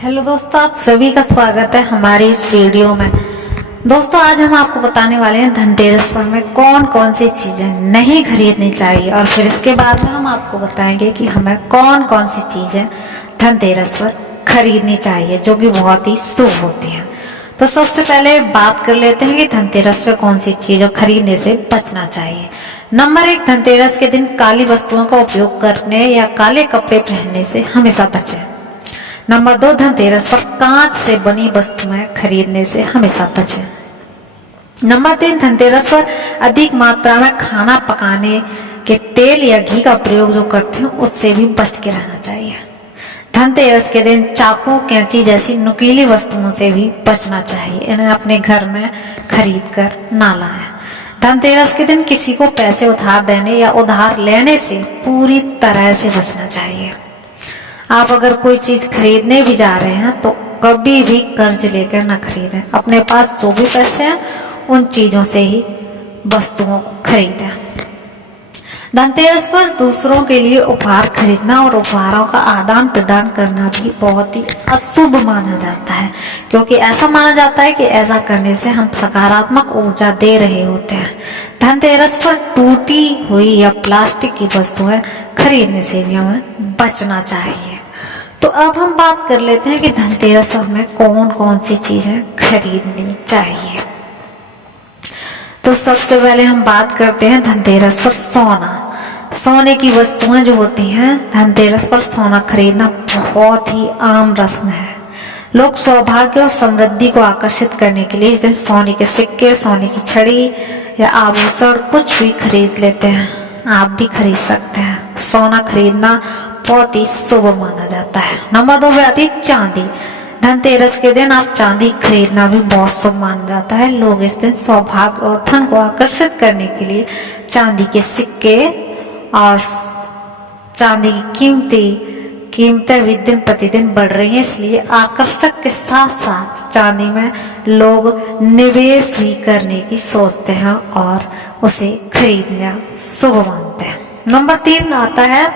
Hello दोस्तों, आप सभी का स्वागत है हमारी इस वीडियो में। दोस्तों, आज हम आपको बताने वाले हैं धनतेरस पर हमें कौन कौन सी चीज़ें नहीं खरीदनी चाहिए, और फिर इसके बाद में हम आपको बताएंगे कि हमें कौन कौन सी चीज़ें धनतेरस पर खरीदनी चाहिए जो कि बहुत ही शुभ होती हैं। तो सबसे पहले बात कर लेते हैं कि धनतेरस पर कौन सी चीज़ें खरीदने से बचना चाहिए। नंबर 1, धनतेरस के दिन काली वस्तुओं का उपयोग करने या काले कपड़े पहनने से हमेशा बचें। नंबर 2, धनतेरस पर कांच से बनी वस्तुएं खरीदने से हमेशा बचें। नंबर 3, धनतेरस पर अधिक मात्रा में खाना पकाने के तेल या घी का प्रयोग जो करते हैं उससे भी बच के रहना चाहिए। धनतेरस के दिन चाकू, कैंची जैसी नुकीली वस्तुओं से भी बचना चाहिए। इन्हें अपने घर में खरीद कर ना लाएं। धनतेरस के दिन किसी को पैसे उधार देने या उधार लेने से पूरी तरह से बचना चाहिए। आप अगर कोई चीज़ खरीदने भी जा रहे हैं तो कभी भी कर्ज लेकर ना खरीदें। अपने पास जो भी पैसे हैं उन चीज़ों से ही वस्तुओं को खरीदें। धनतेरस पर दूसरों के लिए उपहार खरीदना और उपहारों का आदान प्रदान करना भी बहुत ही अशुभ माना जाता है, क्योंकि ऐसा माना जाता है कि ऐसा करने से हम सकारात्मक ऊर्जा दे रहे होते हैं। धनतेरस पर टूटी हुई या प्लास्टिक की वस्तुएं खरीदने से भी हमें बचना चाहिए। तो अब हम बात कर लेते हैं कि धनतेरस पर हमें कौन कौन सी चीज़ें खरीदनी चाहिए। तो सबसे पहले हम बात करते हैं धनतेरस पर सोने की वस्तुएं जो होती हैं, धनतेरस पर सोना खरीदना बहुत ही आम रस्म है। लोग सौभाग्य और समृद्धि को आकर्षित करने के लिए इस दिन सोने के सिक्के, सोने की छड़ी या आभूषण कुछ भी खरीद लेते हैं। आप भी खरीद सकते हैं। सोना खरीदना बहुत ही शुभ माना जाता है। नंबर 2 पे आती है चांदी। धनतेरस के दिन आप चांदी खरीदना भी बहुत शुभ माना जाता है। लोग इस दिन सौभाग्य और धन को आकर्षित करने के लिए चांदी के सिक्के और चांदी की कीमतें भी दिन प्रतिदिन बढ़ रही हैं, इसलिए आकर्षक के साथ साथ चांदी में लोग निवेश भी करने की सोचते हैं और उसे खरीदना शुभ मानते हैं। नंबर 3 आता है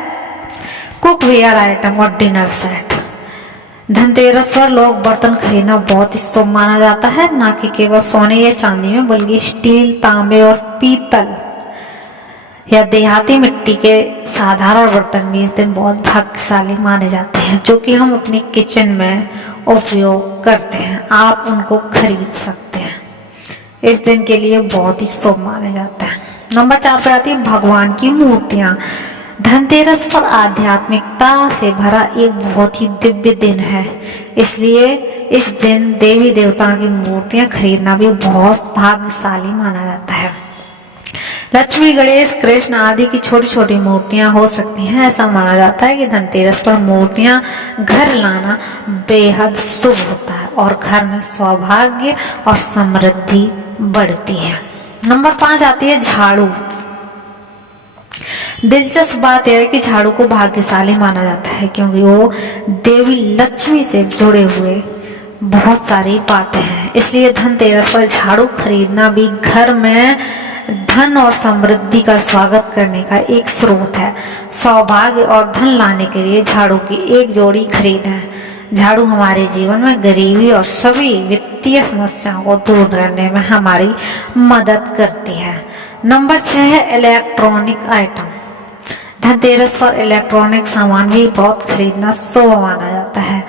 कुकवेयर आइटम और डिनर सेट। धनतेरस पर लोग बर्तन खरीदना बहुत ही शुभ माना जाता है, ना कि केवल सोने या चांदी में, बल्कि स्टील, तांबे और पीतल या देहाती मिट्टी के साधारण बर्तन भी इस दिन बहुत भाग्यशाली माने जाते हैं, जो कि हम अपनी किचन में उपयोग करते हैं। आप उनको खरीद सकते हैं। इस दिन के लिए बहुत ही शुभ माने जाता है। नंबर 4 पे आती है भगवान की मूर्तियाँ। धनतेरस पर आध्यात्मिकता से भरा एक बहुत ही दिव्य दिन है, इसलिए इस दिन देवी देवताओं की मूर्तियां खरीदना भी बहुत भाग्यशाली माना जाता है। लक्ष्मी, गणेश, कृष्ण आदि की छोटी छोटी मूर्तियां हो सकती हैं। ऐसा माना जाता है कि धनतेरस पर मूर्तियां घर लाना बेहद शुभ होता है और घर में सौभाग्य और समृद्धि बढ़ती है। नंबर 5 आती है झाड़ू। दिलचस्प बात यह है कि झाड़ू को भाग्यशाली माना जाता है, क्योंकि वो देवी लक्ष्मी से जुड़े हुए बहुत सारी बातें हैं। इसलिए धनतेरस पर झाड़ू खरीदना भी घर में धन और समृद्धि का स्वागत करने का एक स्रोत है। सौभाग्य और धन लाने के लिए झाड़ू की एक जोड़ी खरीदें। झाड़ू हमारे जीवन में गरीबी और सभी वित्तीय समस्याओं को दूर करने में हमारी मदद करती है। नंबर 6 है इलेक्ट्रॉनिक आइटम। धनतेरस पर इलेक्ट्रॉनिक सामान भी बहुत खरीदना शुभ माना जाता है।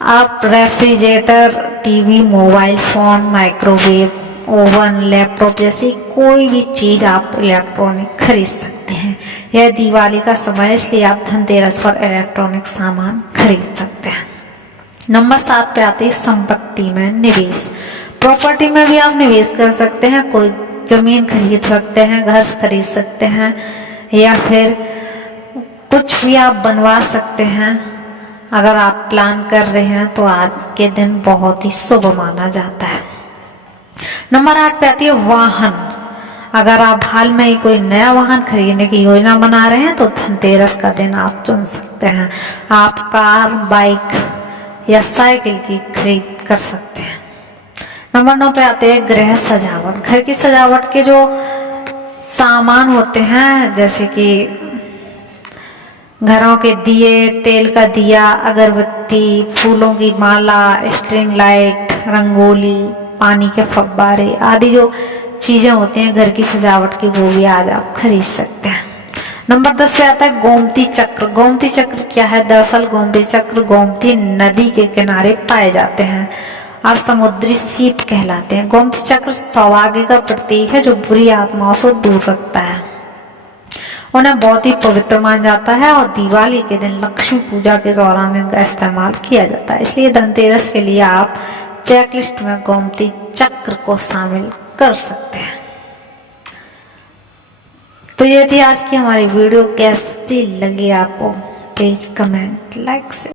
आप refrigerator, TV, mobile phone, microwave, oven, laptop जैसी कोई भी चीज़ आप इलेक्ट्रॉनिक खरीद सकते हैं। यह दिवाली का समय है, इसलिए आप धनतेरस पर इलेक्ट्रॉनिक सामान खरीद सकते हैं। नंबर 7 पे आती है संपत्ति में निवेश। प्रॉपर्टी में भी आप निवेश कर सकते हैं। कोई जमीन खरीद सकते हैं, घर खरीद सकते हैं, या फिर कुछ भी आप बनवा सकते हैं। अगर आप प्लान कर रहे हैं तो आज के दिन बहुत ही शुभ माना जाता है। नंबर 8 पे आती है वाहन। अगर आप हाल में ही कोई नया वाहन खरीदने की योजना बना रहे हैं तो धनतेरस का दिन आप चुन सकते हैं। आप कार, बाइक या साइकिल की खरीद कर सकते हैं। नंबर 9 पे आते हैं गृह सजावट। घर की सजावट के जो सामान होते हैं, जैसे कि घरों के दिए, तेल का दिया, अगरबत्ती, अगरबत्ती, फूलों की माला, स्ट्रिंग लाइट, रंगोली, पानी के फव्वारे आदि जो चीज़ें होती हैं घर की सजावट की, वो भी आज आप खरीद सकते हैं। नंबर 10 पे आता है गोमती चक्र। गोमती चक्र क्या है? दरअसल गोमती चक्र गोमती नदी के किनारे पाए जाते हैं और समुद्री सीप कहलाते हैं। गोमती चक्र सौभाग्य का प्रतीक है जो बुरी आत्माओं से दूर रखता है। उन्हें बहुत ही पवित्र माना जाता है और दिवाली के दिन लक्ष्मी पूजा के दौरान इनका इस्तेमाल किया जाता है। इसलिए धनतेरस के लिए आप चेकलिस्ट में गोमती चक्र को शामिल कर सकते हैं। तो ये थी आज की हमारी वीडियो। कैसी लगी आपको? प्लीज कमेंट, लाइक से